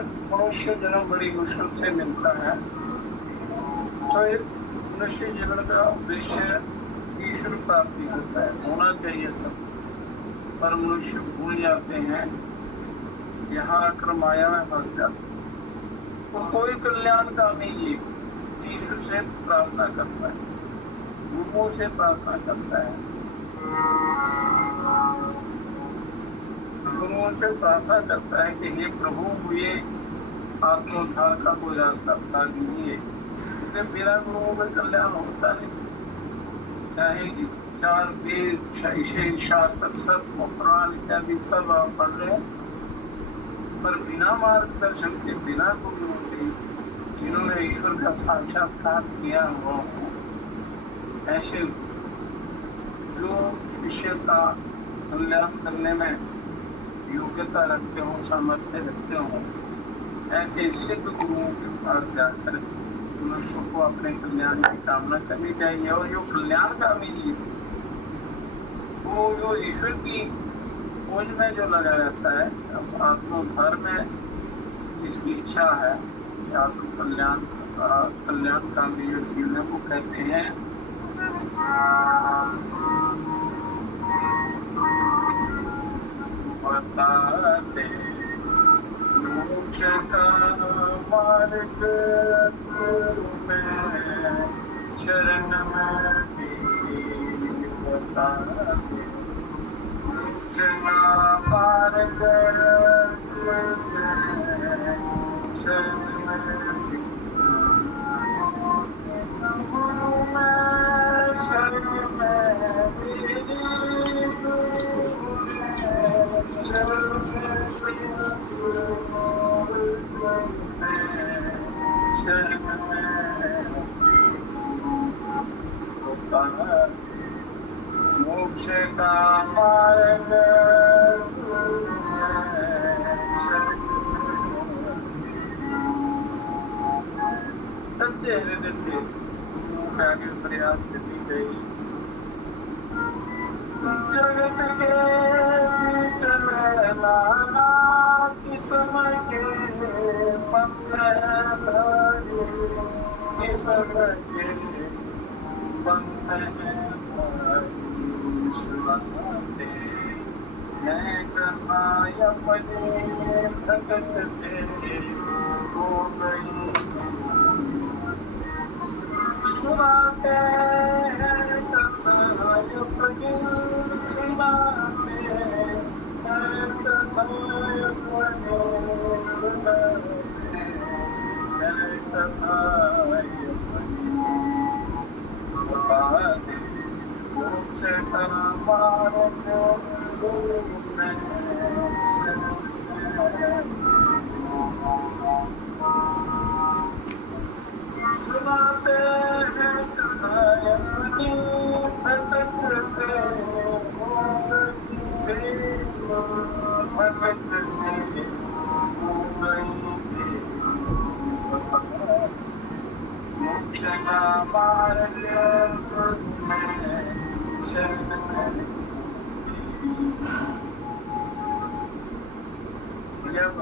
मनुष्य जन्म बड़ी मुश्किल से मिलता है, तो एक मनुष्य जीवन का उद्देश्य ईश्वर प्राप्ति होता है, होना चाहिए सब, पर मनुष्य भूल जाते हैं, यहाँ आकर माया में फंस जाते हैं। तो कोई कल्याणकामी जीव ईश्वर से प्रार्थना करता है, गुरुओं से प्रार्थना करता है, गुरुओं से प्रार्थना करता है कि हे प्रभु, मुझे आत्मोद्धार का कोई रास्ता बता दीजिए, क्योंकि बिना गुरुओं का कल्याण होता नहीं। चाहे चार वेद, शास्त्र, सब पुराण इत्यादि सब आप पढ़ रहे हैं, पर बिना मार्गदर्शन के, बिना गुरुओं के, जिन्होंने ईश्वर का साक्षात्कार किया हुआ हो, ऐसे जो शिष्य का कल्याण करने में योग्यता रखते हो, सामर्थ्य रखते हो, ऐसे सिद्ध गुरुओं के पास जाकर मनुष्य को अपने कल्याण की कामना करनी चाहिए। और जो कल्याणकामी जीव, वो जो ईश्वर की खोज में जो लगा रहता है, आत्मोद्धार में जिसकी इच्छा है, आत्म कल्याणकामी जो जीव है, वो कहते हैं बता दे मोक्ष का मार्ग, में शरण में तेरी बता दे मोक्ष का मार्ग, में शरण में गुरु में शरण में तेरी, शरण में शरण में मोक्ष का मार्ग, सच्चे हृदय से गुरुओं के आगे प्रयास करनी चाहिए। जगत के बीच में लाना किस्म के पंथ भारी, किस्म के पंथ भारी, सुनाते मैं करना अपने भगत तेरे हो गई, सुनाते हैं कथा अपनी, सुनाते हैं कथा अपनी, सुनाते हैं कथा अपनी, बता दे मोक्ष का मार्ग, गुरु में शरण में, सुनाते हैं कथा अपनी, भटकते हो गई देर, भटकते हो गई देर, मोक्ष का मार्ग में शरण में। जब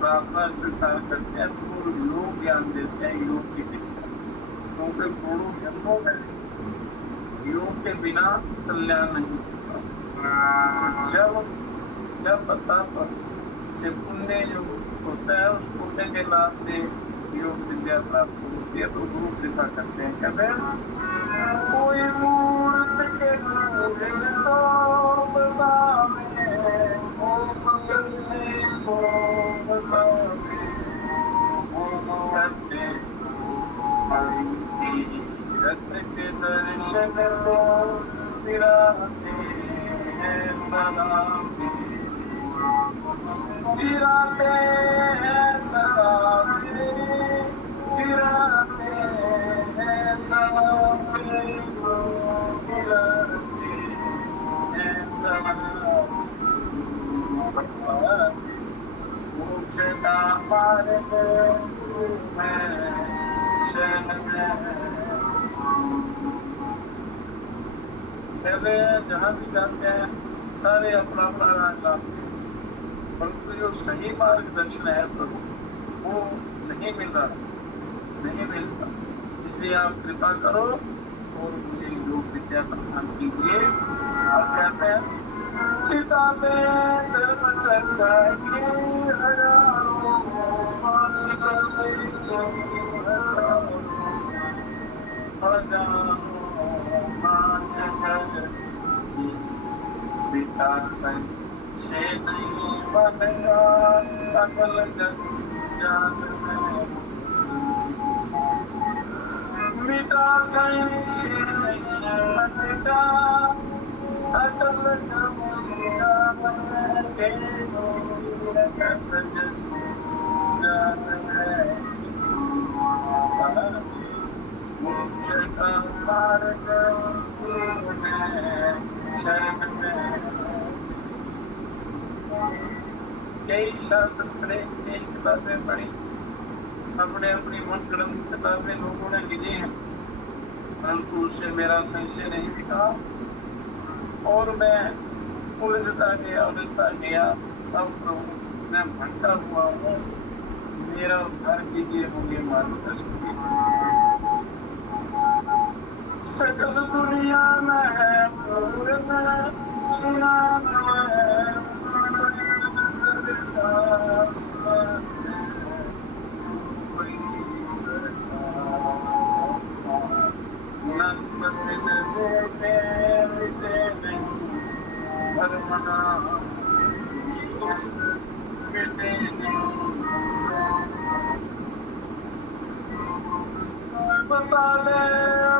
प्रार्थना स्वीकार करते हैं तो योग ज्ञान देते हैं, योग की विद्या, क्योंकि गुरु योग है, योग के बिना कल्याण नहीं होता। जब तप से पुण्य जो होता है, उस पुण्य के लाभ से योग विद्या प्राप्त होती है, तो गुरु कृपा करते हैं। कहते हैं कोई मूर्त के दिल तो बतावे, वो करने को बतावे, वो करते तीरथ के दर्शन को फिराते हैं सदा, चिराते हैं सदा मेरे, चिराते हैं सदा मेरे, चिराते हैं सदा, मोक्ष का मार्ग में शरण में। पहले जहाँ भी जाते हैं सारे अपना अपना राज लाते हैं, परंतु जो सही मार्गदर्शन है प्रभु वो नहीं मिल रहा, नहीं मिलता। इसलिए आप कृपा करो और मुझे योग विद्या प्रदान कीजिए। आप कहते हैं किताबें धर्म चर्चा की हजारों पाँच कर लेके हजारों पाँच कर विकास से नहीं बनेगा अकल ज्ञान में विकास से नहीं बनेगा अकल ज्ञान में मोक्ष का मार्ग शरण में। कई शास्त्र पढ़े, कई किताबें पढ़ी, अपने अपनी मन गढ़ंत किताबें लोगों ने लिखी हैं, परंतु उससे मेरा संशय नहीं मिटा और मैं उलझता गया। अब तो मैं भटका हुआ हूँ, मेरा उद्धार कीजिए, मुझे मार्गदर्शन कीजिए। सकल दुनिया में है पूर्ण सुना है बता दे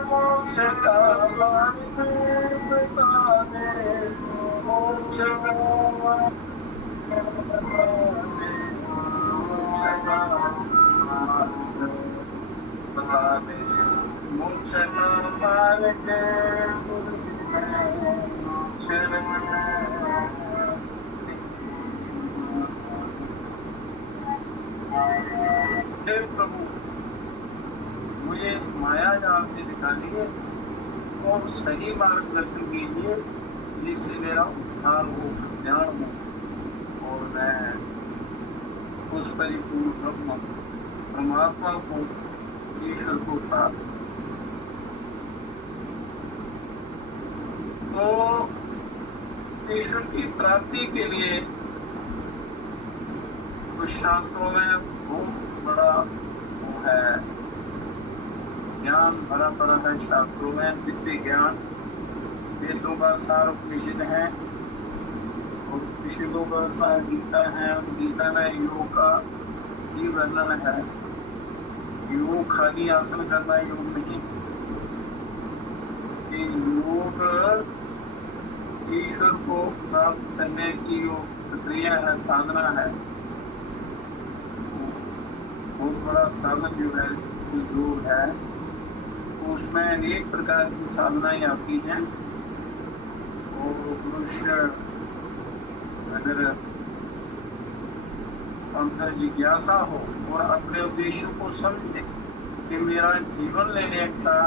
मोक्ष का मार्ग, बता दे मोक्ष का मार्ग, बता दे मोक्ष का मार्ग, बता दे मोक्ष का मार्ग शरण में। हे प्रभु, मुझे इस माया जाल से निकालिए और सही मार्गदर्शन कीजिए, जिससे मेरा उद्धार हो, कल्याण हो और मैं उस परिपूर्ण ब्रह्म परमात्मा को, ईश्वर को प्राप्त। तो ईश्वर की प्राप्ति के लिए कुछ शास्त्रों में बहुत बड़ा वो है, ज्ञान भरा पड़ा है शास्त्रों में, दिव्य ज्ञान। वेदों का सार उपनिषद है और उपनिषदों का सार गीता है और गीता में योग का ही वर्णन है। योग खाली आसन करना योग नहीं, ये योग ईश्वर को प्राप्त करने की जो प्रक्रिया है, साधना है, बहुत बड़ा साधन जो है, योग है। उसमें अनेक प्रकार की साधनाएं आती हैं और मनुष्य अगर अंतर जिज्ञासा हो और अपने उद्देश्य को समझे कि मेरा जीवन लेने का,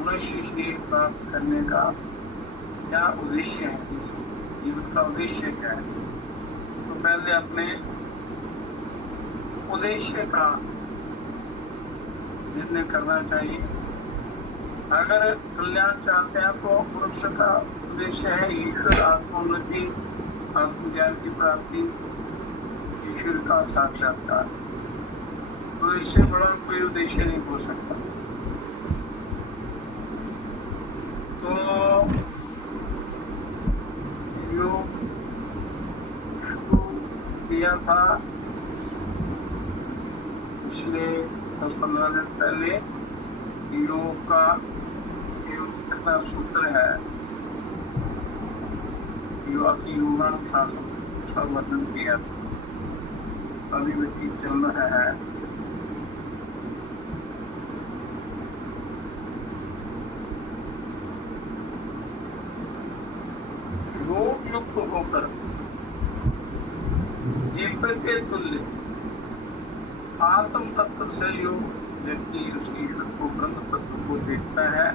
मनुष्य शरीर प्राप्त करने का क्या उद्देश्य है, इस जीवन का उद्देश्य क्या है, तो पहले अपने उद्देश्य का निर्णय करना चाहिए। अगर कल्याण चाहते हैं तो मनुष्य का उद्देश्य है ईश्वर, आत्मोन्नति, आत्मज्ञान की प्राप्ति, ईश्वर का साक्षात्कार। तो इससे बड़ा कोई उद्देश्य नहीं हो सकता। तो योग शुरू किया था पिछले 10-15 दिन पहले। योग का एक सूत्र है, योगानुशासन, उसका वर्णन किया था, अभी भी चल रहा है। योग युक्त होकर दीपक के तुल्य आत्म तत्व से योग व्यक्ति उस ईश्वर को, ब्रह्म तत्व को देखता है।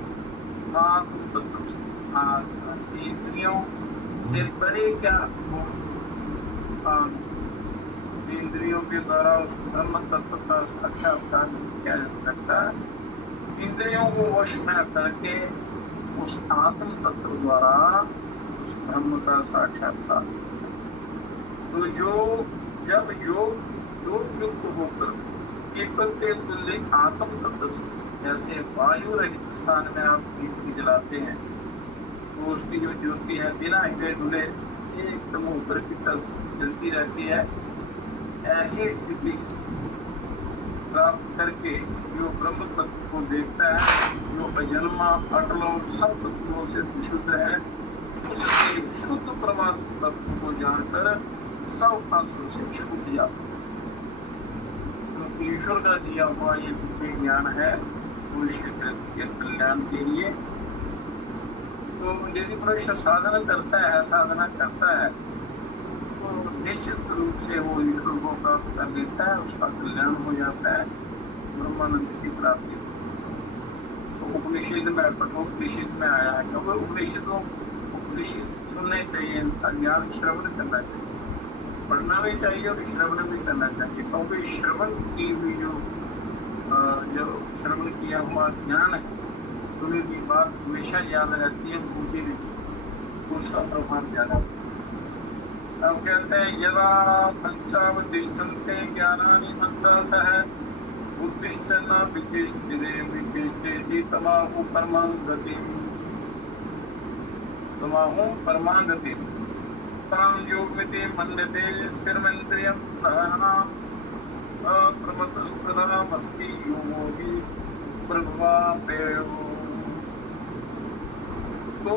आत्म तत्व से, इंद्रियों से परे क्या इंद्रियों के द्वारा उस ब्रह्म तत्व का साक्षात्कार नहीं किया जा सकता। इंद्रियों को वश में करके उस आत्म तत्व द्वारा उस ब्रह्म का साक्षात्कार। तो जब योग युक्त होकर दीपक के तुल्य आत्म तत्व से, जैसे वायु रहित स्थान में आप दीप जलाते हैं तो उसकी जो ज्योति है बिना हिले डुले एकदम ऊपर की तरफ चलती रहती है। ऐसी स्थिति प्राप्त करके जो ब्रह्म तत्व को देखता है, जो अजन्मा अटल और सब तत्वों से विशुद्ध है, उसके शुद्ध परमात्मा तत्व को जानकर सब अंशों से छूट जाता है। तो ईश्वर का दिया हुआ ये दिव्य ज्ञान है मनुष्य के कल्याण के लिए। तो यदि मनुष्य साधना करता है तो निश्चित रूप से वो ईश्वर को प्राप्त कर लेता है, उसका कल्याण हो जाता है, ब्रह्मानंद की प्राप्ति। तो उपनिषद में, कठोपनिषद में आया है, क्योंकि उपनिषद सुनने चाहिए, इनका ज्ञान श्रवण करना चाहिए, पढ़ना भी चाहिए और श्रवण भी करना चाहिए। क्योंकि श्रवण की हुई जो श्रवण किया हुआ ज्ञान है, सुनी की बात हमेशा याद रहती है, भूलती नहीं, उसका प्रभाव ज्यादा। अब कहते हैं यदा पंचावतिष्ठन्ते ज्ञानानि मनसा सह बुद्धिश्च न विचेष्टिते विचेष्टेति तमाहु परमां गतिम् तां योगमिति मन्यते स्थिरमिन्द्रियं धारणा अप्रमतस्तदा भक्ति योगो हि प्रभवाप्ययो। तो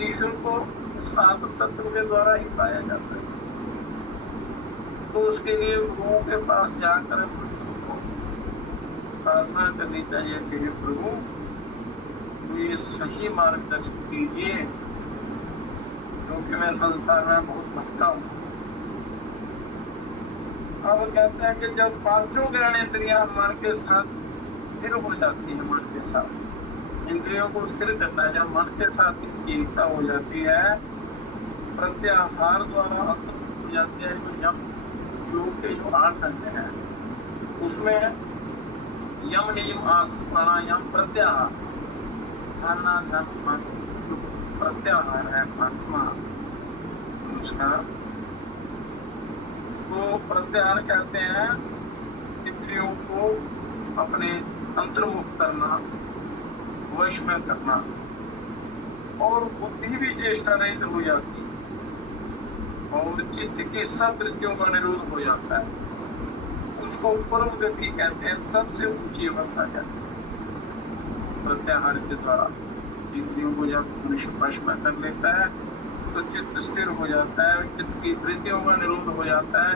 ईश्वर को आत्म तत्व के द्वारा ही पाया जाता है। तो उसके लिए गुरुओं के पास जाकर को प्रार्थना करनी चाहिए कि हे प्रभु ये सही मार्गदर्शन कीजिए, क्योंकि मैं संसार में बहुत भटका हूँ। अब कहते हैं कि जब पांचों ज्ञानेंद्रियां मन के साथ स्थिर हो जाती है, मन के साथ इंद्रियों को स्थिर करना है, जब मन के साथ इनकी एकता हो जाती है, प्रत्याहार द्वारा अंतर्मुक्त हो जाती है। जो यम योग के जो 8 अंग हैं उसमें यम नियम आसन प्राणायाम प्रत्याहार, धारणा ध्यान समाधि जो प्रत्याहार है 5वां उसका, तो प्रत्याहार कहते हैं इंद्रियों को अपने अंतर्मुख करना, वश में करना, और बुद्धि भी चेष्टा रहित हो जाती है और चित्त की सब वृत्तियों का निरोध हो जाता है। उसको परम गति कहते हैं, सबसे ऊंची अवस्था कहते हैं। प्रत्याहार के द्वारा इंद्रियों को जब मनुष्य वश में कर लेता है तो चित्त स्थिर हो जाता है, चित्त की वृत्तियों का निरोध हो जाता है।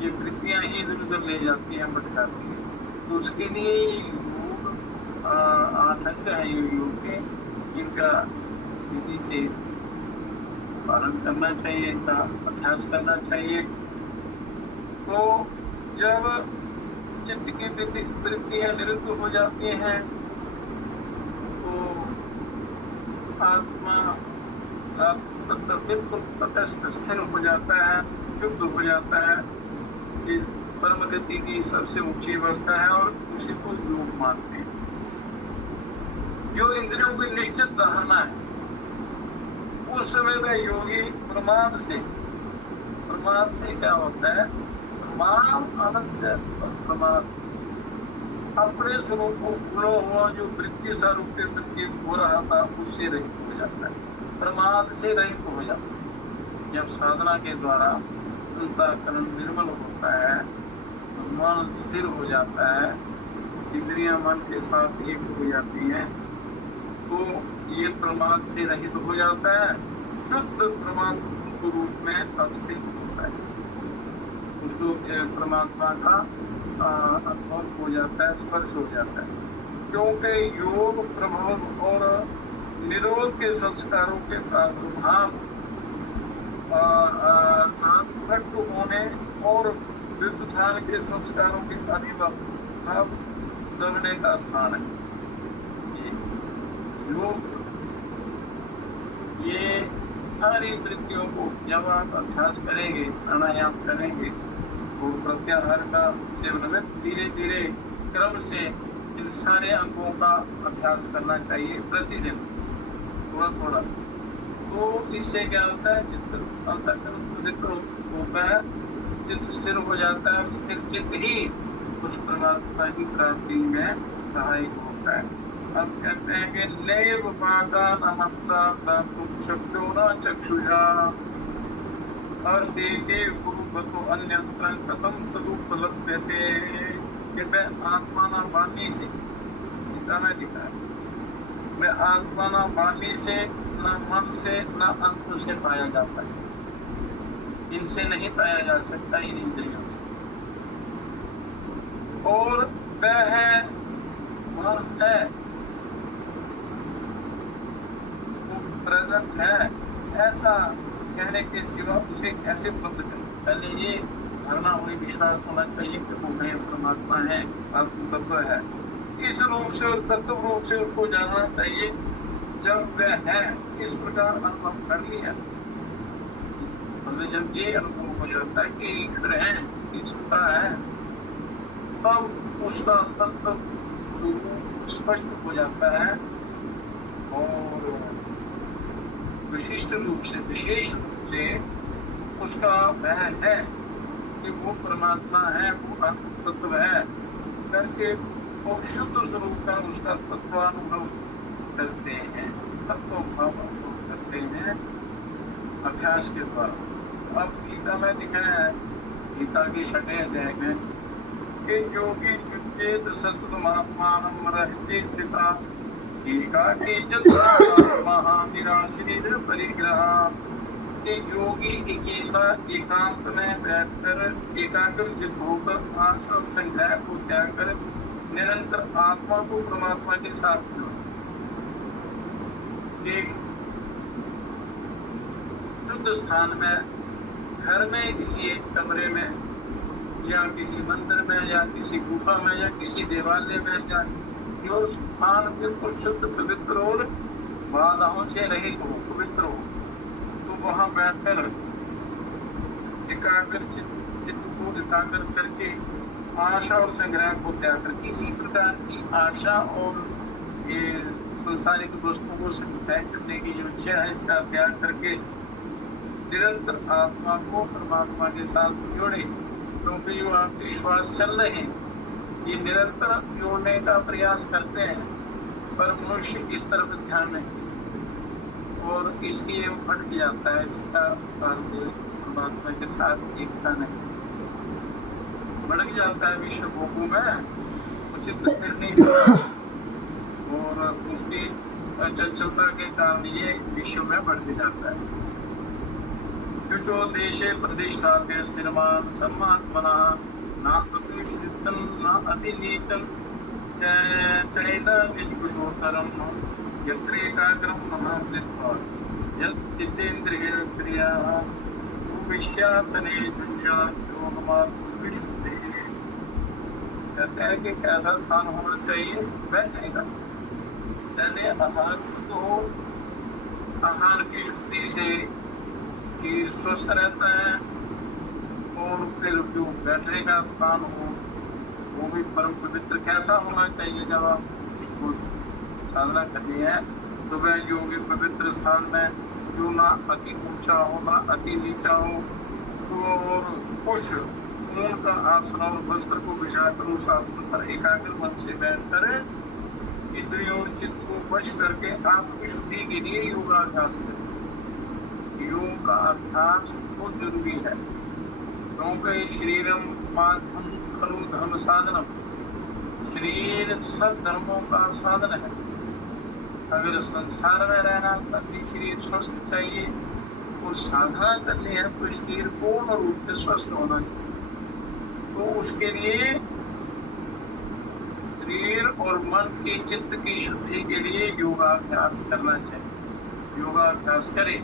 ये वृत्तियां ही इधर उधर ले जाती हैं, भटकाती हैं। तो उसके लिए योग 8 अंग है योग के, इनका विधि से पालन करना चाहिए, इनका अभ्यास करना चाहिए। तो जब चित्त की वृत्तियां निरुद्ध हो जाती हैं तो आत्मा बिल्कुल तटस्थ स्थिर हो जाता है, शुद्ध हो जाता है। इस परम गति की सबसे ऊंची अवस्था है और उसी को योग मानते हैं। जो इंद्रियों की निश्चित धारणा है, उस समय में योगी प्रमाद से क्या होता है, प्रमाद अवश्य प्रमाद, अपने स्वरूप को भूला हुआ जो वृत्ति स्वरूप वृत्ति हो रहा था उससे रहित हो जाता है, प्रमाद से रहित हो जाता है। जब साधना के द्वारा अंतःकरण निर्मल होता है तो मन स्थिर हो जाता है, इंद्रियां मन के साथ एक हो जाती हैं, तो ये प्रमाद से रहित हो जाता है, शुद्ध प्रमाद स्वरूप में अवस्थित होता है, उसको परमात्मा का अनुभव हो जाता है, स्पर्श हो जाता है। क्योंकि योग प्रभाव और निरोध के संस्कारों के प्रादुर्भाव घट होने और व्युत्थान के संस्कारों के अधिभाव दबने का स्थान है। योग ये सारी वृत्तियों को जब आप अभ्यास करेंगे, प्राणायाम करेंगे, और प्रत्याहार का सेवन में धीरे धीरे क्रम से इन सारे अंगों का अभ्यास करना चाहिए प्रतिदिन थोड़ा थोड़ा। तो इससे क्या होता है, चित्त अंतःकरण पवित्र होता है, चित्त स्थिर हो जाता है। स्थिर चित्त ही उस परमात्मा की प्राप्ति में सहायक होता है। अब कहते हैं कि नैव वाचा न मनसा प्राप्तुं शक्यो न चक्षुषा अस्ति गुरुवतो अन्यत्र कथं तदुपलभ्यते। कहते आत्मा न वाणी से, गीता में लिखा है, मैं आत्मा न वाणी से, न मन से, न अंत से पाया जाता है। इनसे नहीं पाया जा सकता, इन इंद्रियों से। और वह है, वह है, वो प्रेजेंट है, ऐसा कहने के सिवा उसे कैसे उपलब्ध करें। पहले ये धारणा होनी, विश्वास होना चाहिए कि वो है, परमात्मा है, आत्म तत्व है। इस रूप से और तत्व रूप से उसको जानना चाहिए। जब वह है इस प्रकार अनुभव कर लिया, हमें जब ये अनुभव हो जाता है कि ईश्वर है, ईश्वरता है, तब उसका तत्व स्पष्ट हो जाता है और विशिष्ट रूप से, विशेष रूप से उसका वह है कि वो परमात्मा है, वो आत्म तत्व है करके वो शुद्ध स्वरूप का उसका तत्वानुभव करते हैं, तत्वभाव अनुभव करते हैं अभ्यास के द्वारा। अब गीता में लिखा है, गीता की 6वें अध्याय में, कि योगी चुच्चेत सत्त्वमात्मानं रहस्ये स्थिता एकाकी जत्महा निराश्रित परिग्रह। कि योगी अकेला एकांत में बैठकर एकाग्रचित्त होकर आश्रम संग्रह को त्याग कर निरंतर आत्मा को परमात्मा के साथ जोड़े। एक शुद्ध स्थान में, घर में, किसी एक कमरे में या किसी मंदिर में या किसी गुफा में या किसी देवालय में, या जो स्थान बिल्कुल शुद्ध पवित्र और बाधाओं से रहित हो, पवित्र हो, तो वहां बैठकर एकाग्र चित्त को एकाग्र करके आशा और संग्रह को त्याग कर, किसी प्रकार की आशा और ये संसारिक वस्तुओं को संग्रह करने की जो इच्छा है, इसका त्याग करके निरंतर आत्मा को परमात्मा के साथ जोड़े। क्योंकि जो आपके श्वास चल रहे हैं, ये निरंतर जोड़ने का प्रयास करते हैं, पर मनुष्य इस तरफ ध्यान नहीं और इसलिए वो भटक जाता है। इसका परमात्मा के साथ एकता नहीं, भटक जाता है विश्व भोगों में, उचित स्थिर नहीं होता और उसकी चंचलता के कारण ये विश्व में बढ़ जाता है। जुचो देशे प्रतिष्ठाप्य स्थिरवान् सम्मात्मना न प्रतिष्ठितं न अतिनीचं चैन निजकुशोत्तरं यत्र एकाग्रं मनः कृत्वा यच्चित्तेन्द्रियक्रियाः विश्यासने विशुद्धि। कहते हैं कि कैसा स्थान होना चाहिए बैठने का। पहले आहार शुद्ध हो, आहार की शुद्धि से कि स्वस्थ रहता है, और फिर जो बैठने का स्थान हो वो भी परम पवित्र। कैसा होना चाहिए जब आप उसको साधना करनी है, तो वह योगी पवित्र स्थान में जो ना अति ऊंचा हो ना अति नीचा हो, तो और कुछ ऊन का आसन और वस्त्र को बिछाकर उस आसन पर एकाग्र मन से बैठकर इंद्रियों और चित्त को वश करके आत्म शुद्धि के लिए योगाभ्यास करें। योग का अभ्यास बहुत जरूरी है, क्योंकि शरीरम माध्यम खलु धर्म साधनम, शरीर सब धर्मों का साधन है। अगर संसार में रहना तब भी शरीर स्वस्थ चाहिए, और साधना करनी है तो शरीर पूर्ण रूप से स्वस्थ होना चाहिए। तो उसके लिए शरीर और मन की चित्त की शुद्धि के लिए योगाभ्यास करना चाहिए। योगाभ्यास करें,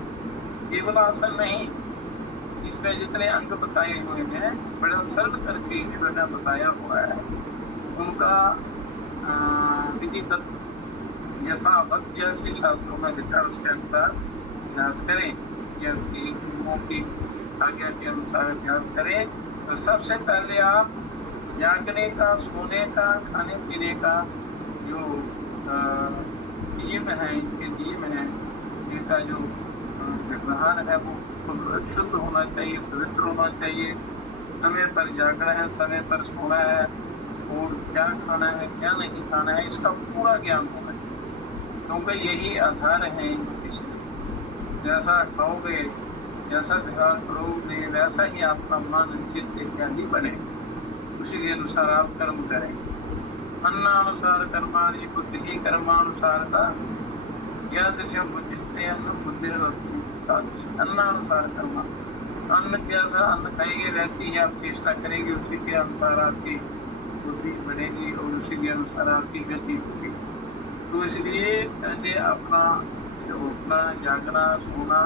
केवल आसन नहीं, इसमें जितने अंग बताए हुए हैं बड़ा सरल करके ईश्वर ने बताया हुआ है, उनका विधिवत यथावत जैसे शास्त्रों में लिखा उसके अनुसार अभ्यास करें, या की आज्ञा के अनुसार अभ्यास करें, तो सबसे पहले आप जागने का, सोने का, खाने पीने का जो नियम है, इनके नियम है, इनका जो व्यवहार है वो शुद्ध होना चाहिए, पवित्र होना चाहिए। समय पर जागना है, समय पर सोना है, और क्या खाना है क्या नहीं खाना है इसका पूरा ज्ञान होना चाहिए, क्योंकि यही आधार है इस विषय में। जैसा खाओगे, जैसा व्यवहार करोगे, वैसा ही आपका मन, चित्त इत्यादि बने, उसी के अनुसार आप कर्म करेंगे। अन्नानुसार कर्माणि बुद्धि कर्मानुसार का यादृशं बुद्धिस्ते अन्न बुद्धिर्भवति तादृशं। अन्नानुसार कर्म, अन्न कैसा अन्न खाएंगे वैसे ही आप चेष्टा करेंगे, उसी के अनुसार आपकी बुद्धि बढ़ेगी और उसी के अनुसार आपकी गति होगी। तो इसलिए पहले अपना जो उठना, जागना, सोना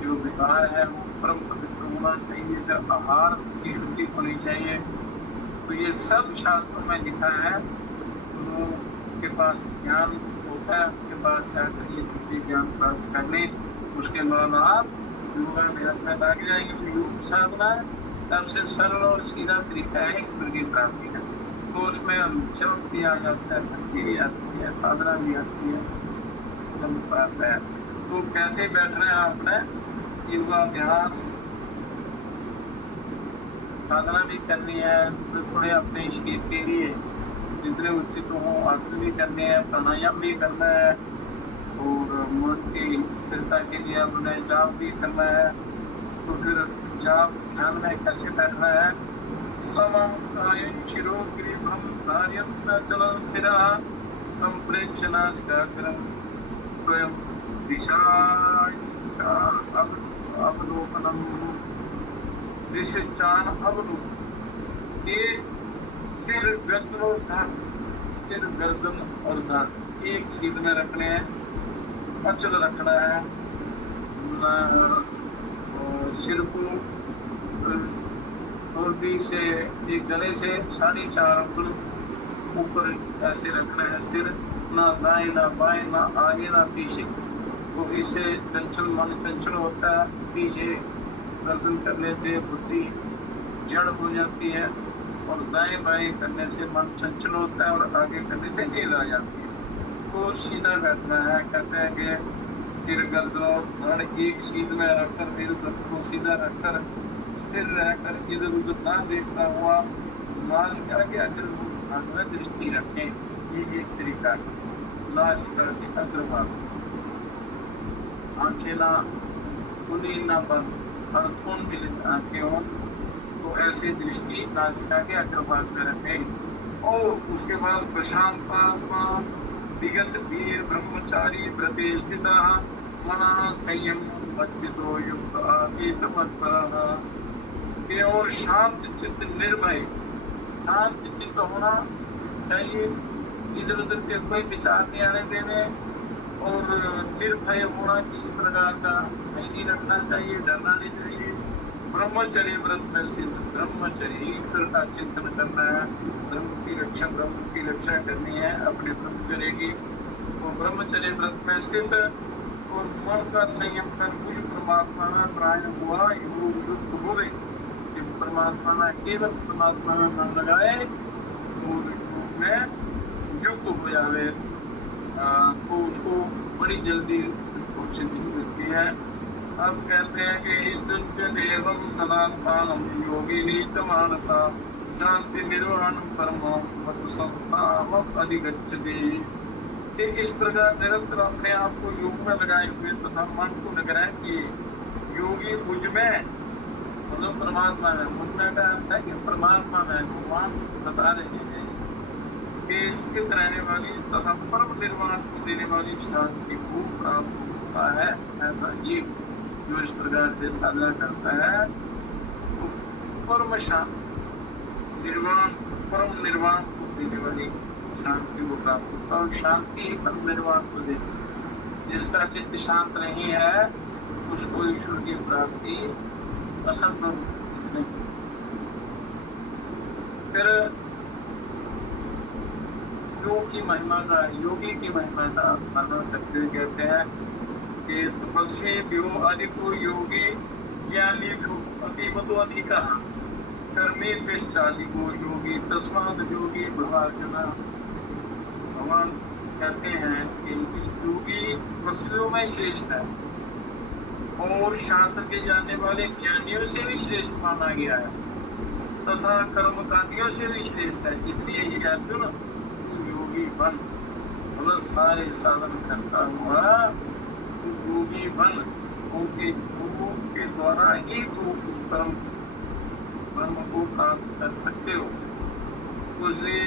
जो व्यवहार है वो परम पवित्र होना चाहिए, फिर आहार की शुद्धि होनी चाहिए। तो ये सब शास्त्रों में लिखा है। तो के पास ज्ञान होता है, उनके पास जाकर ये दिव्य ज्ञान प्राप्त कर ले, उसके बाद आप योगाभ्यास में लग जाएंगे। तो योग साधना सबसे सरल और सीधा तरीका है ईश्वर की प्राप्ति का। तो उसमें जप भी आ जाता है, भक्ति भी आती है, साधना भी आती है, सब बात है। तो कैसे बैठना है आपने, योगाभ्यास साधना भी करनी है, तो थोड़े अपने शरीर के लिए जितने उचित हो आसन भी करने हैं, प्राणायाम भी करना है, और मन की स्थिरता के लिए अपने जाप भी करना है। तो फिर जाप ध्यान में कैसे बैठना है, समं कायं शिरोग्रीवं धार्यं न चलं स्थिरः तं प्रेक्ष्य नासिकाग्रं स्वयं अवलोकनम दिशान अवलोकन। ये सिर गर्दन और धड़, सिर गर्दन और धड़ एक सीध में रखने हैं, अचल रखना है। सिर को टोपी से एक गले से 4.5 अंगुल ऊपर ऐसे रखना है सिर, ना दाएं ना बाएं, ना आगे ना पीछे। तो इससे चंचल मन चंचल होता है, पीछे गर्दन करने से बुद्धि जड़ हो जाती है, और दाएं बाएं करने से मन चंचल होता है, और आगे करने से नींद आ जाती है। तो सीधा बैठना है, कहते हैं कि सिर गर्दन और धड़ एक सीध में रखकर, इधर को सीधा रखकर स्थिर रहकर इधर उधर ना देखता हुआ नासिका के अग्रभाग में दृष्टि रखें। ये एक तरीका है, नासिका के अग्रभाग, आंखें ना खुली ना बंद, अर्थों मिलित आंखें हों, तो ऐसी दृष्टि नासिका के अग्रभाग में रखें। और उसके बाद प्रशांतात्मा विगत वीर ब्रह्मचारी व्रते स्थिता मना संयम बच्चितो युक्त आसीत मत्परः। और शांत चित्त निर्भय, शांत चित्त होना चाहिए, इधर उधर के कोई विचार नहीं आने देने, और निर्भय होना किसी प्रकार का नहीं रखना चाहिए, डरना नहीं चाहिए। ब्रह्मचर्य व्रत में स्थित, ब्रह्मचर्य ईश्वर का चिंतन करना है, ब्रह्म की रक्षा करनी है अपने ब्रह्मचर्य की। तो ब्रह्मचर्य व्रत में स्थित और मन का संयम कर मुझ परमात्मा में प्राण हुआ योग युक्त हो गई। परमात्मा में केवल परमात्मा में मन लगाए और योग में युक्त हो जावे, तो उसको बड़ी जल्दी सिद्धि मिलती है। अब कहते हैं कि एवं सनातन योगी नीत मानसा शांति निर्वाण परम संस्थाम अधिगच्छति। इस प्रकार निरंतर अपने आप को योग में लगाए हुए तथा मन को निग्रह किए योगी मुझ में, मतलब परमात्मा में, मुझ में का अर्थ है कि परमात्मा में, भगवान बता रहे हैं कि स्थित रहने वाली तथा परम निर्वाण को देने वाली शांति को प्राप्त होता है। ऐसा ये जो इस प्रकार से साधना करता है तो परम शांति निर्वाण, परम निर्वाण को देने वाली शांति को प्राप्त होता है। और शांति ही परम निर्वाण को देती, जिसका चित्त शांत नहीं है उसको ईश्वर की प्राप्ति असंभव नहीं। फिर योग की महिमा का, योगी की महिमा का वर्णन करते हुए कहते हैं कि तपस्वी व्यो अधिको योगी ज्ञानी व्यो अतिमतो अधिका। कर्मी पिश्चालिको योगी तस्माद योगी भवार्जुना। भगवान कहते हैं कि योगी वस्तुओं में श्रेष्ठ है और शास्त्र के जानने वाले ज्ञानियों से भी श्रेष्ठ माना गया है तथा कर्मकांडियों से भी श्रेष्ठ है। इसलिए ये अर्जुन योगी बन, मतलब सारे साधन करता हुआ योगी बन, उनके गुरु के द्वारा ही तो उस परम को प्राप्त कर सकते हो। इसलिए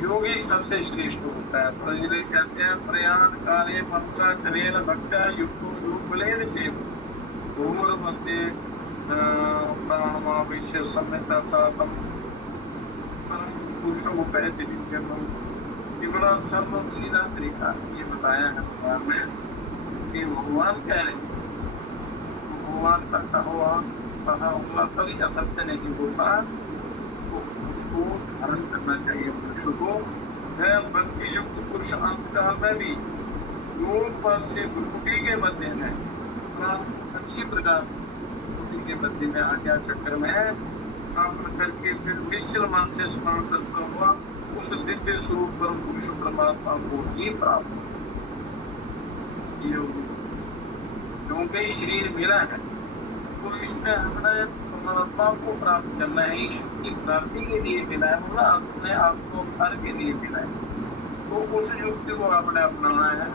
योगी सबसे श्रेष्ठ होता है। तो इसलिए कहते हैं प्रयाण काले मनसा चलेन भक्त्या युक्तो योगबलेन चेत धूम्र मध्य प्राणमावेश्य सम्यता सातम परम पुरुषों को कहते हैं। ये बड़ा सरल सीधा तरीका ये बताया है भगवान में कि भगवान कह रहे भगवान का कहा हुआ कभी असत्य नहीं होता, तो उसको धारण करना चाहिए पुरुषों को। है भक्ति युक्त पुरुष अंतकाल में भी योग पर से गुरुकुटी के मध्य में अच्छी प्रकार गुरुकुटी के मध्य में आज्ञा चक्र में स्थापन करके फिर निश्चल मन से स्मरण करता हुआ उस दिव्य स्वरूप परम पुरुष परमात्मा को ही प्राप्त योग, क्योंकि शरीर मिला है तो इसमें हमें परमात्मा को प्राप्त करना है। ईश्वर की प्राप्ति के लिए मिला है, मतलब अपने आप को फल के लिए मिला है। तो उस युक्ति को आपने अपनाना है,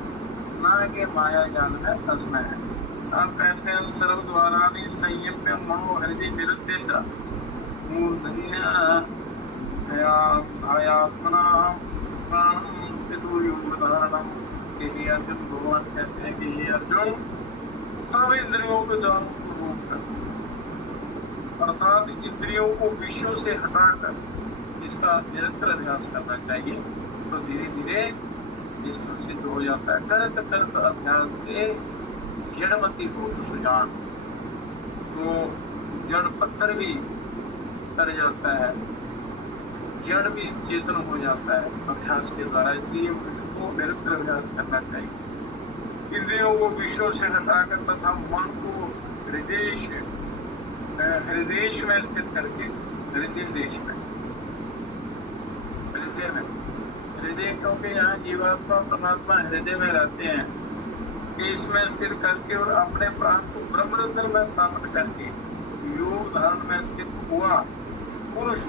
ना कि माया जाल में फंसना है। आप कहते हैं सर्व द्वारा संयम में मनो हृदय निरुद्ध मूर्धन्य आत्मना प्राणम स्थितो योगधारणम। ये अर्जुन भगवान कहते हैं कि ये अर्जुन सब इंद्रियों के द्वारों को रोक कर, अर्थात इंद्रियों को विषयों से हटाकर इसका निरंतर अभ्यास करना चाहिए। तो धीरे धीरे ये सिद्ध हो जाता है। करत करत अभ्यास के जड़मती हो सुजान, तो जड़ पत्थर भी कर जाता है, जड़ भी चेतन हो जाता है अभ्यास के द्वारा। इसलिए उसको निरंतर अभ्यास करना चाहिए। इंद्रियों को विषयों से हटाकर तथा मन को हृदय में स्थित करके, हृदय क्योंकि यहाँ जीवात्मा परमात्मा हृदय में रहते हैं, इसमें स्थिर करके और अपने प्राण को ब्रह्मरंध्र में स्थापित करके योग धारण में स्थित हुआ पुरुष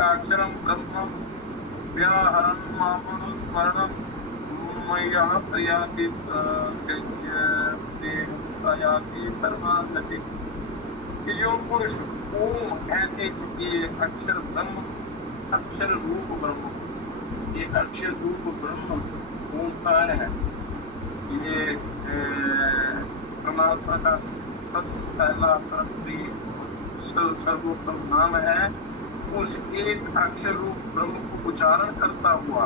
अक्षरम ब्रह्म व्याहरण मामनुस्मरणम मय्या प्रयाति परमात्मति। जो पुरुष ओम ऐसे ये अक्षर ब्रह्म, अक्षर रूप ब्रह्म, ये अक्षर रूप ब्रह्म ओंकार है। ये परमात्मा का सबसे पहला सर्वोत्तम नाम है। उस एक अक्षर रूप ब्रह्म को उच्चारण करता हुआ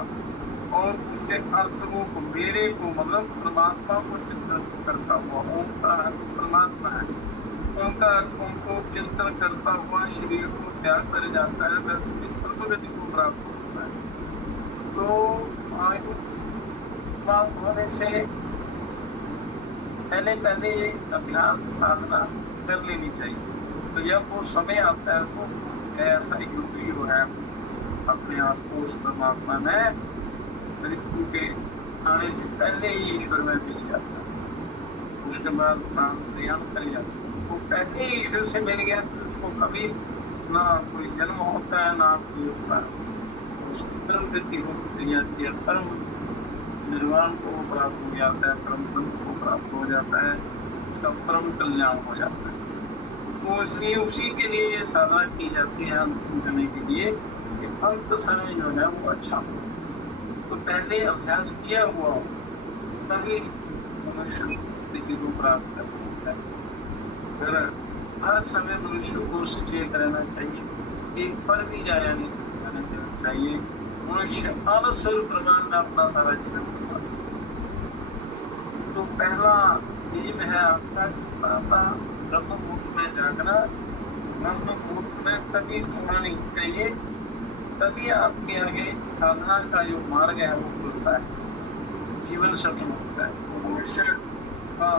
और उसके अर्थ रूप मेरे को, मतलब परमात्मा को चिंतन करता हुआ, ओम का अर्थ परमात्मा है, उनका उनको चिंतन करता हुआ शरीर को त्याग कर जाता है, वह प्रगति को प्राप्त होता है। तो आयु बात होने से पहले ये अभ्यास साधना कर लेनी चाहिए। तो जब वो समय आता है तो ऐसा योगी जो है अपने आप को उस परमात्मा में मृत्यु के आने से पहले ही ईश्वर में मिल जाता है। उसके बाद प्राण प्रयाण कर जाता है। वो पहले ही ईश्वर से मिल गया तो उसको कभी ना कोई जन्म होता है, ना कोई उसका परम गति हो जाती है, परम निर्वाण को प्राप्त हो जाता है, परम ब्रह्म को प्राप्त हो जाता है, उसका परम कल्याण हो जाता है। तो इसलिए उसी के लिए ये साधना की जाती है अंतिम समय के लिए कि अंत समय जो है वो अच्छा हो। तो पहले अभ्यास किया हुआ हो तभी मनुष्य स्थिति को प्राप्त कर सकता है। फिर हर समय मनुष्य को सचेत रहना चाहिए, एक पर भी जाया नहीं करना चाहिए। मनुष्य अवसर प्रमाण में अपना सारा जीवन करता है। तो पहला नियम है आपका ब्रह्म मुहूर्त में जागना, ब्रह्म मुहूर्त में कभी सोना नहीं चाहिए, तभी आपके आगे साधना का जो मार्ग है वो खुलता है, जीवन सफल होता है। मनुष्य का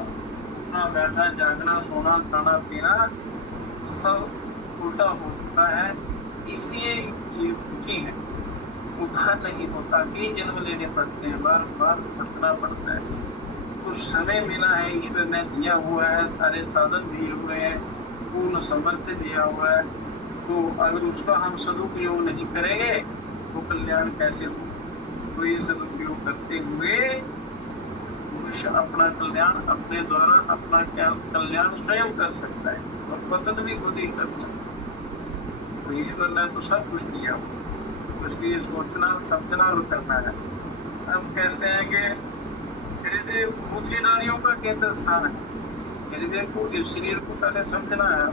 उठना बैठना जागना सोना खाना पीना सब उल्टा हो चुका है। इसलिए जीव दुखी है। उद्धार नहीं होता, कई जन्म लेने पड़ते हैं, बार बार भटकना पड़ता है। कुछ समय मिला है, ईश्वर ने दिया हुआ है, सारे साधन दिए हुए हैं, पूर्ण सामर्थ्य दिया हुआ है, तो अगर उसका हम सदुपयोग नहीं करेंगे तो कल्याण कैसे हो। तो ये सदुपयोग करते हुए मनुष्य अपना कल्याण अपने द्वारा अपना कल्याण स्वयं कर सकता है और पतन भी खुद ही कर सकता है। तो ईश्वर ने तो सब कुछ दिया हुआ, उसके लिए सोचना समझना और करना है। हम कहते हैं कि हृदय ऊंची नारियों का केंद्र स्थान है। हृदय को, इस शरीर को पहले समझना है।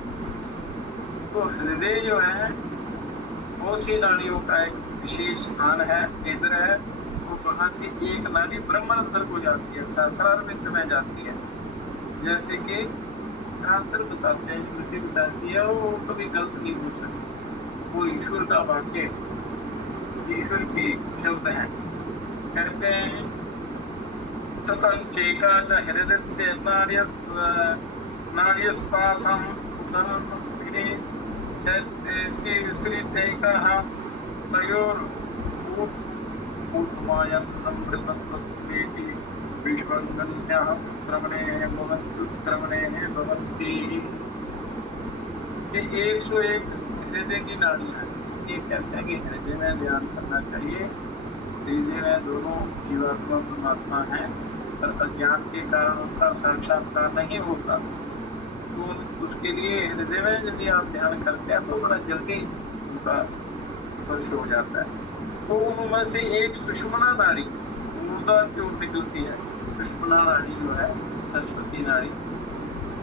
तो हृदय जो है ऊंची नारियों का एक विशेष स्थान है, केंद्र है। तो वहां से एक नारी ब्रह्मांतर को जाती है, सहस्रार में जाती है। जैसे कि शास्त्र बताते हैं, श्रुति बताती है, वो कभी गलत नहीं हो सकती। वो ईश्वर का वाक्य, ईश्वर के शब्द हैं। कहते हैं सतंचेका च हृदयस्य नार्यस्पासं धनुर्भिने श्रीतेकः तयोर्भूतमायन्नमृतत्वेति विश्वगन्यः क्रमणेन भवन्ति। ये 101 हृदय की नाड़ियां हैं। ये कहते हैं कि हृदय में ध्यान करना चाहिए। हृदय में दोनों जीवात्मा परमात्मा है, पर अज्ञान के कारण उनका साक्षात्कार नहीं होता। तो उसके लिए हृदय में यदि आप ध्यान करते हैं तो बड़ा जल्दी उनका स्पर्श हो जाता है। तो उनमें से एक सुषुम्ना नाड़ी ऊर्जा की ओर निकलती है। सुषुम्ना नाड़ी जो है सरस्वती नाड़ी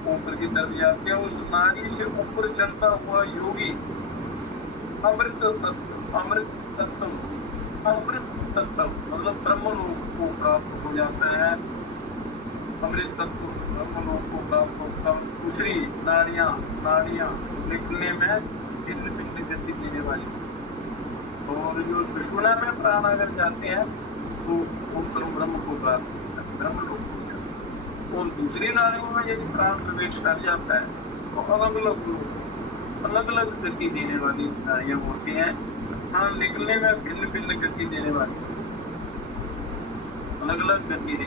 ऊपर की तरफ जाती है। उस नाड़ी से ऊपर चलता हुआ योगी अमृत तत्व मतलब ब्रह्म लोक को प्राप्त हो जाता है। अमृत तत्व ब्रह्म लोक को प्राप्त होता है। दूसरी नाड़ियां निकलने में भिन्न भिन्न गति देने वाली, और जो सुषुम्ना में प्राण अगर जाते हैं तो ऊपर ब्रह्म को प्राप्त होता है, ब्रह्म लोक को जाता है। और दूसरी नाड़ियों में यदि प्राण प्रवेश कर जाता है तो अलग अलग गति देने वाली नाड़ियां होती हैं। प्राण निकलने में भिन्न भिन्न गति देने वाली, अलग अलग गति देती।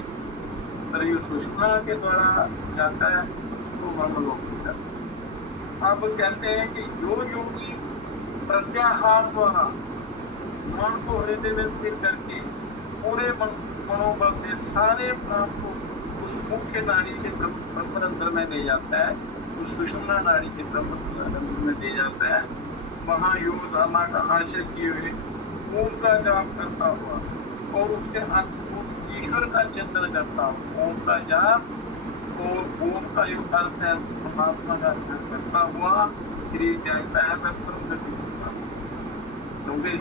पर ये सुषुम्ना के द्वारा जाता है तो ब्रह्म लोक हो जाता है। अब कहते हैं कि जो योगी प्रत्याहार द्वारा मन को हृदय में स्थिर करके पूरे मनोबल से सारे प्राण को उस मुख्य नाड़ी से ब्रह्मरंध्र में ले जाता है, उस सुषुम्ना नाड़ी से ब्रह्मरंध्र में ले जाता है। वहाँ योग धारणा का आश्रय किए हुए ओम का जाप करता हुआ और उसके अर्थ को ईश्वर का चिंतन करता हुआ, ओम का जाप और ओम का जो अर्थ है परमात्मा का चिंतन करता हुआ शरीर त्यागता है। मैं परम गति होता हूँ, क्योंकि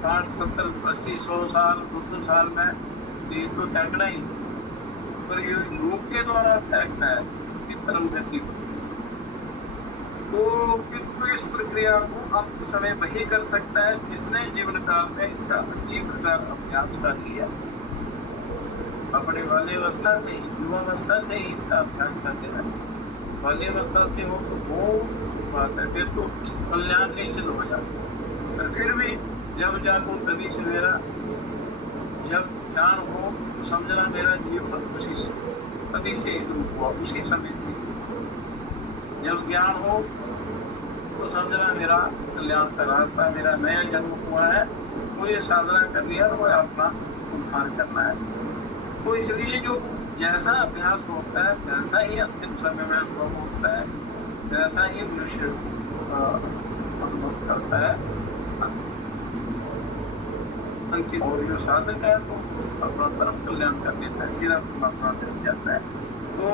60, 70, 80, 100 साल 200 साल में ये तो त्यागना ही, पर ये योग के द्वारा त्यागता है उसकी परम गति। तो किंतु इस प्रक्रिया को अंत समय वही कर सकता है जिसने जीवन काल में इसका अच्छी प्रकार अभ्यास कर लिया। अपने बाल्यावस्था से ही, युवावस्था से ही इसका अभ्यास कर लेना। बाल्यावस्था से हो तो वो बात है, फिर तो कल्याण निश्चित हो जाता है। पर फिर भी जब जाको तभी से मेरा, जब ज्ञान हो तो समझना मेरा जीवन उसी से तभी से शुरू हुआ, उसी समय से। जब ज्ञान हो तो समझना मेरा कल्याण का रास्ता, मेरा नया जन्म हुआ है, मुझे साधना कर लिया और मुझे अपना उद्धार करना है। तो इसलिए जो जैसा अभ्यास होता है वैसा ही अंतिम समय में अनुभव होता है, वैसा ही मनुष्य अनुभव करता है अंतिम। और जो साधक है तो अपना परम कल्याण कर लेता है, सीधा परमात्मा मिल जाता है। तो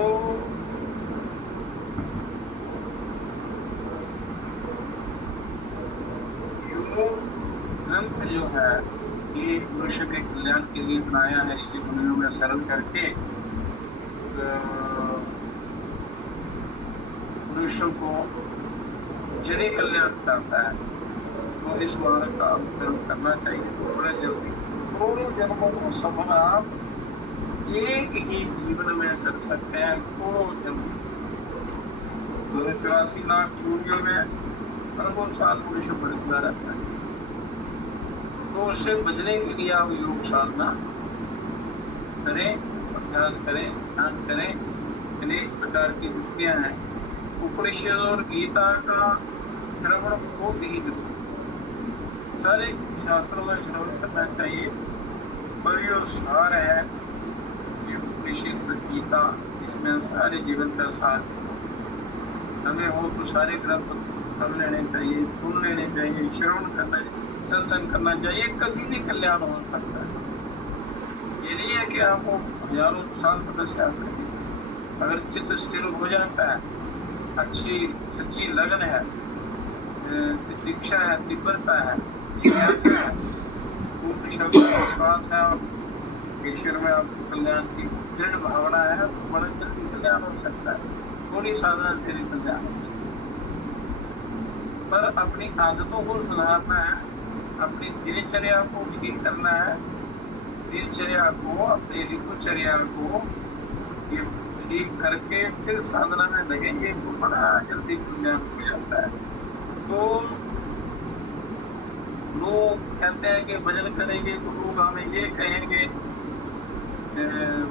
ग्रंथ जो है ये मनुष्य के कल्याण के लिए बनाया है, ऋषि मुनियों में सरल करके मनुष्य को यदि कल्याण चाहता है तो इस मार्ग का अनुसरण करना चाहिए। थोड़े जन्मों को सफल आप एक ही जीवन में कर सकते हैं, करोड़ों जन्म 84 लाख योनियों में अरबों साल मनुष्य भटकता रहता है। तो उससे बचने के लिए आप योग साधना करें, अभ्यास करें, ध्यान करें। अनेक प्रकार की युक्तियां हैं। उपनिषद और गीता का श्रवण बहुत ही जरूरी, सारे शास्त्रों का श्रवण करना चाहिए। और ये सार है, ये उपनिषद गीता, इसमें सारे जीवन का सार है। हमें हो तो सारे ग्रंथ पढ़ लेने चाहिए, सुन लेने चाहिए, श्रवण करना चाहिए, सत्संग करना चाहिए। कभी भी कल्याण हो सकता है। ये नहीं है कि आपको हजारों साल तपस्या करेंगे, अगर चित्त स्थिर हो जाता है, अच्छी सच्ची लगन है, दीक्षा है, तीव्रता है, जिज्ञासा है, पूर्ण शब्द विश्वास है, ईश्वर में आपको कल्याण की दृढ़ भावना है, तो बड़ा जल्दी कल्याण हो सकता है। थोड़ी साधना से भी कल्याण हो सकता है। पर अपनी आदतों को सुधारना है, अपनी दिनचर्या को ठीक करना है। दिनचर्या को, अपनी ऋतुचर्या को ये ठीक करके फिर साधना में लगेंगे तो बड़ा जल्दी कल्याण हो जाता है। तो लोग कहते हैं कि भजन करेंगे तो लोग हमें ये कहेंगे,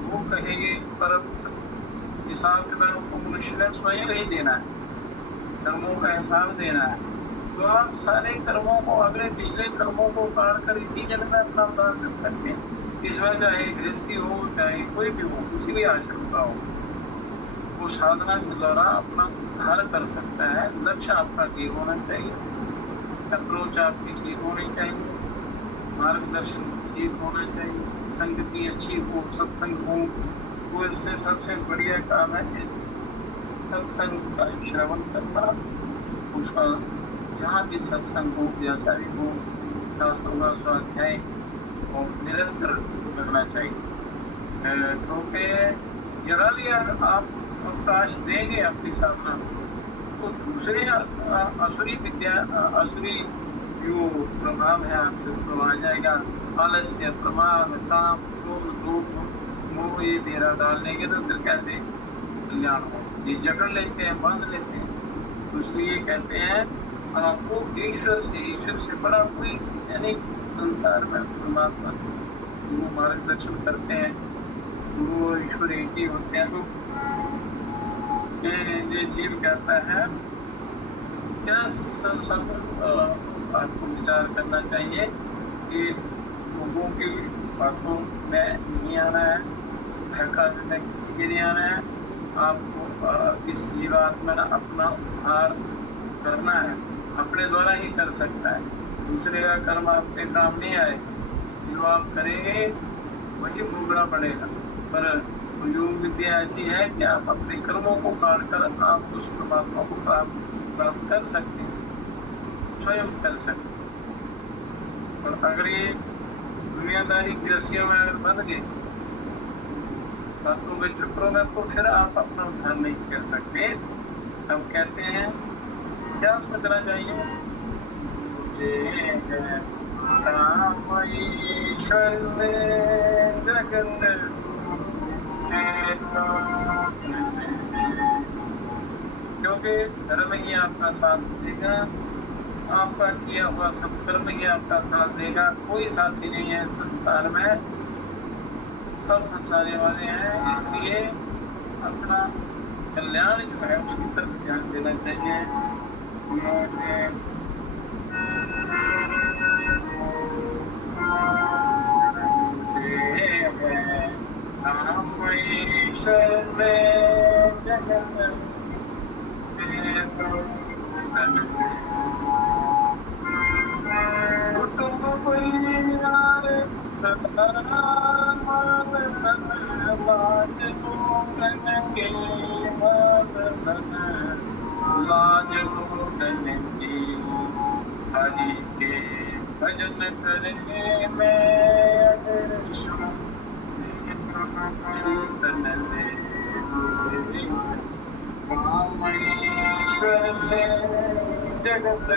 वो कहेंगे, पर हिसाब किताब को मनुष्य ने स्वयं ही देना है, कर्मों का हिसाब देना है। तो आप सारे कर्मों को, अगले पिछले कर्मों को काट कर इसी जन्म में अपना उद्धार कर सकते हैं। इसमें चाहे गृहस्थी हो, चाहे कोई भी हो, किसी भी आश्रम का हो, वो साधना के द्वारा अपना उद्धार कर सकता है। लक्ष्य आपका ठीक होना चाहिए, अप्रोच आपकी ठीक होनी चाहिए, मार्गदर्शन ठीक होना चाहिए, संगति अच्छी हो, सत्संग हो। वो इससे सबसे बढ़िया काम है कि सत्संग का श्रवण करना, उसका जहाँ भी सत्संग हो, जैसा भी हो, शास्त्रों का स्वाध्याय और निरंतर करना चाहिए। क्योंकि जरा भी आप अवकाश देंगे अपनी साधना, तो दूसरे असुरी विद्या, असुरी जो प्रभाव है आपके ऊपर आ जाएगा। आलस्य, प्रमाद, काम, क्रोध, लोभ, मोह, ये डेरा डाल लेंगे तो फिर कैसे कल्याण हो। ये जकड़ लेते हैं, बांध लेते हैं। तो इसलिए कहते हैं आपको ईश्वर से बड़ा कोई, यानी संसार में परमात्मा गुरु मार्गदर्शन करते हैं, गुरु और ईश्वर एक ही होते हैं। तो ये जीव कहता है क्या सब आपको विचार करना चाहिए कि लोगों की बातों में नहीं आना है, भड़का में किसी के नहीं आना है। आपको इस जीवात्मा में अपना उद्धार करना है, अपने द्वारा ही कर सकता है। दूसरे का कर्म आपके काम नहीं आए, जो आप करेंगे वही भोगना पड़ेगा। पर योग विद्या ऐसी है कि आप अपने कर्मों को काट कर आप उस परमात्मा को प्राप्त कर सकते हैं, स्वयं कर सकते हैं। और अगर ये दुनियादारी गृहस्थियों में बंध गए, बातों के चक्रों में, तो फिर आप अपना उद्धार नहीं कर सकते। हम कहते हैं क्या सोचना चाहिए, ईश्वर से जगत क्योंकि धर्म ही आपका साथ देगा, आपका किया हुआ सत्कर्म ही आपका साथ देगा। कोई साथी नहीं है संसार में, सब संसारी वाले हैं। इसलिए अपना कल्याण जो है उसकी तरफ ध्यान देना चाहिए। ईश्वर से जगत कुटुंब परिवार लाज लोटन की हरि के भजन करने में अगर शीतल ईश्वर से जगत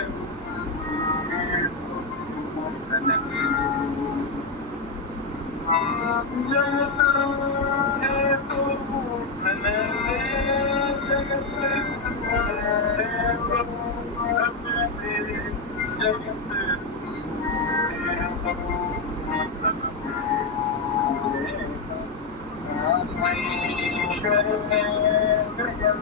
जगत है तो धन ले, जगत है प्रभु धन दे, जगत है प्रभु धन दे। ईश्वर से जगत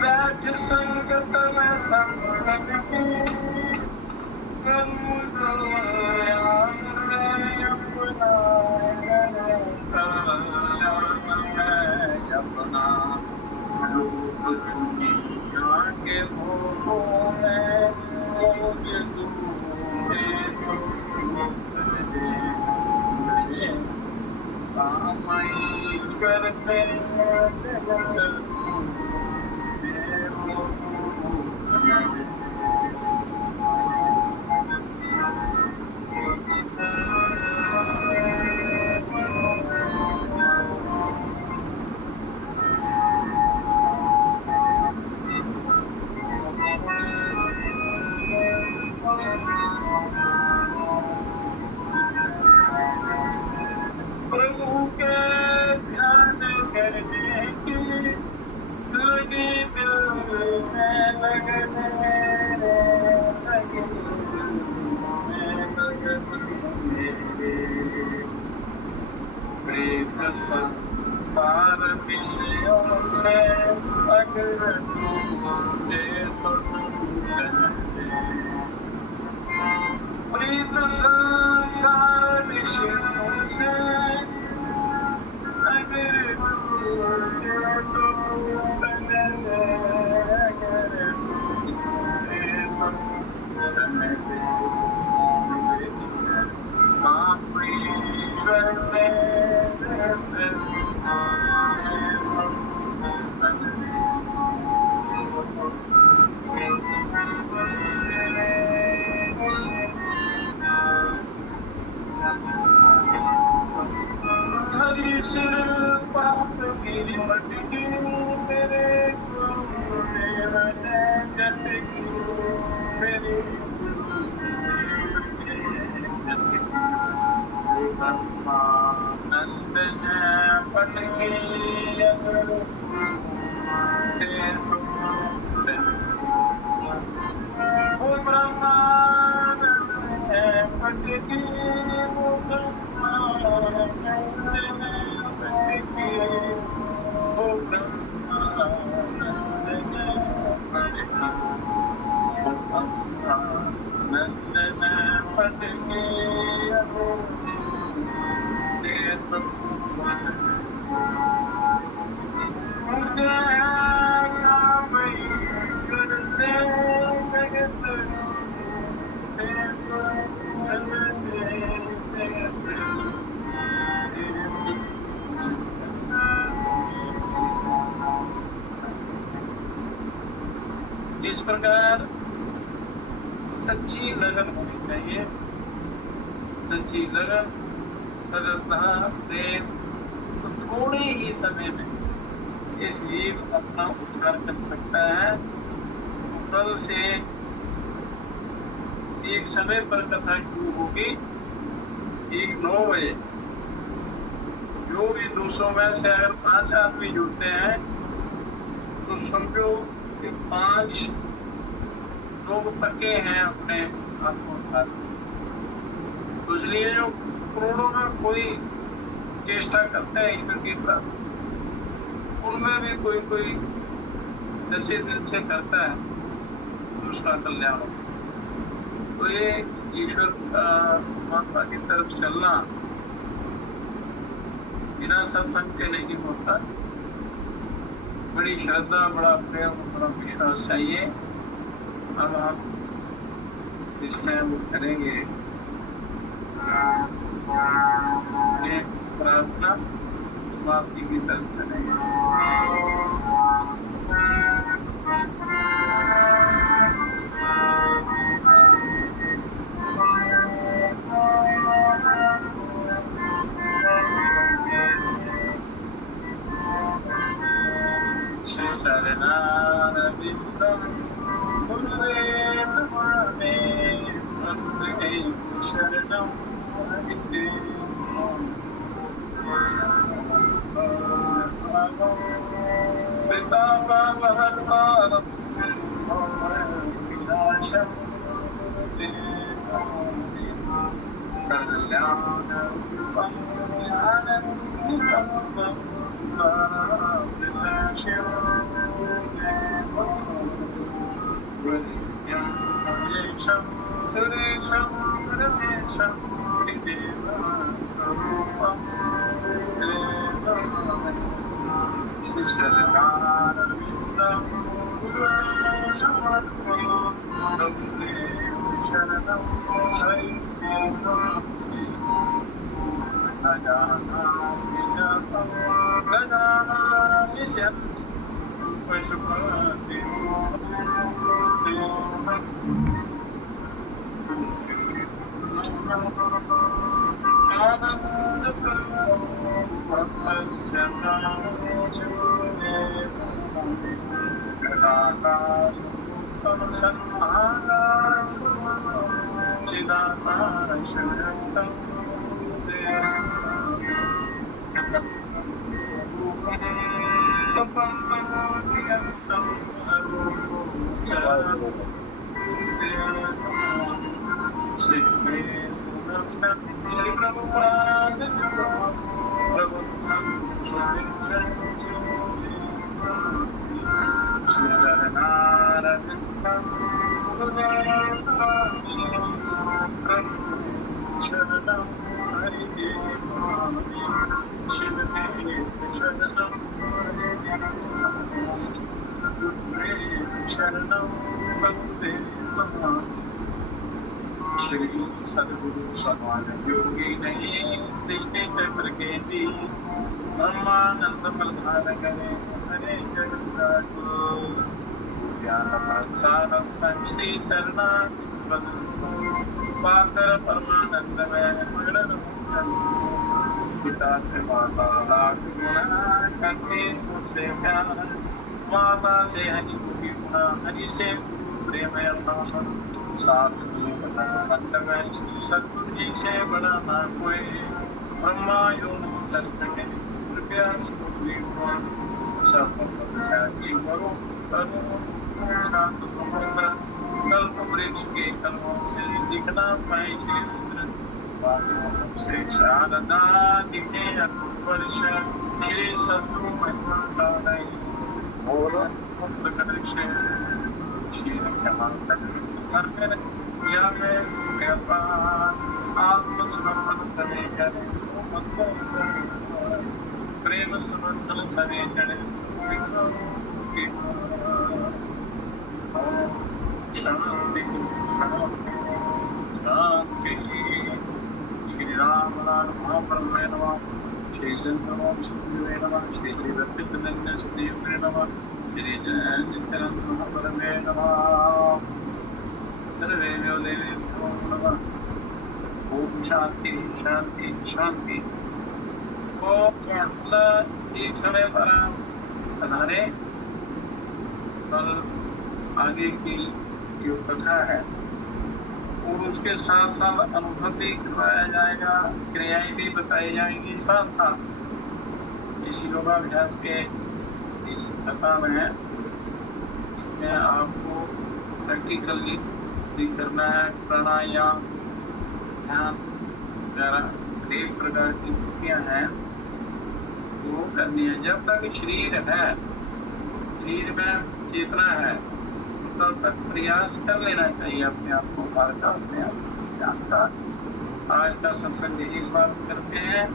बैठ संगत में संगत की अपना लोग दुनिया के भोगों में मुझे दूरे ईश्वर से प्रभु के ध्यान करने की लगी दिल में लगन, लगी दिल में लगन मेरे। प्रेत संसार विषयों से अगर टूटे तो टूटे, प्रेत संसार विषयों से अगर टूटे तो टूटे, अगर टूटे तो टूटे। आप ईश्वर से धरी सिर पाप की मटकी, मेरे गुरुदेव ने झटकी, मेरे ब्रह्मानंद ने पटकी, अगर वो ब्रह्मानंद ने पटकी, वो ब्रह्मानंद ने पटकी, वो ब्रह्मानंद ने पटकी, वो ब्रह्मानंद ने पटकी, जिस प्रकार सच्ची लगन होनी चाहिए, सच्ची लगन, श्रद्धा, प्रेम, तो थोड़े ही समय में ये जीव अपना उद्धार कर सकता है। कल से एक समय पर कथा शुरू होगी, ठीक 9 बजे। जो भी 200 में से अगर 5 आदमी जुड़ते हैं तो समझो कि 5 लोग पक्के हैं अपने आत्मोद्धार। तो इसलिए जो करोड़ों में कोई चेष्टा करता है ईश्वर की प्राप्ति, उनमें भी कोई कोई सच्चे दिल से करता है तो उसका कल्याण होता है। तो ये ईश्वर परमात्मा की तरफ चलना बिना सत्संग के नहीं होता। बड़ी श्रद्धा, बड़ा प्रेम, बड़ा विश्वास चाहिए। अब आप इसमें वो करेंगे प्रार्थना, समाप्ति की तरफ करेंगे। शरणारविन्दं गुरुदेव नमामि वन्दे शरणं हरिदेवं पितामहः विनाशं कल्याणरूपं ज्ञाननिधं सुरेशं रमेशं देवस्वरूपं श्रीशरणारविन्दं शरणं गजानन पशुपति आनंद श्री प्रभुपाद प्रबुद्धं श्री शरणारविन्दं शरणं हरिदेवं शिवदेव शरणं शरणं वन्दे श्री सद्गुरु समाज योगी नहीं सृष्टि चक्र के दी ब्रह्मानंद प्रधान करे हरे जगन्नाथ ज्ञान प्रसाद श्री चरणा पाकर परमानंद में मगन पिता से माता लाख गुणा करके से प्यार माता से हरि की गुणा हरि से प्रेम साथ अंत में श्री सद्गुरु जी से बड़ा ना कोई ब्रह्मा यो न कर सके कृपया सब करो शांत समुद्र कल्प वृक्ष के कलमों से दिखना पाए श्री रुद्र से शारदा दिखे वर्ष श्री सद्गुरु महिमा श्री क्षमा या में आत्मसमर्पण सने जने प्रेम समर्पण सने जने शांति शांति शांति श्री राम नाम महाप्रभुवे नमः श्री चंद्रमोम सिद्धवे नमः श्री रत्ननंद सिद्धवे नमः श्री नित्यानंद महाप्रभुवे नमः सर्वे देवी नमः ओम शांति शांति शांति। ओम एक समय पर हमारे कल आगे की जो कथा है और उसके साथ साथ अनुभव भी करवाया जाएगा, क्रियाएं भी बताई जाएंगी साथ साथ। इसी योगाभ्यास के इस कथा में आपको प्रैक्टिकली भी करना है। प्राणायाम ध्यान वगैरह कई प्रकार की कृतियां हैं वो करनी है। जब तक शरीर है, शरीर में चेतना है, तब तक प्रयास कर लेना चाहिए अपने आप को, अपने आप को जानता। आज का सत्संग इस बात करते हैं।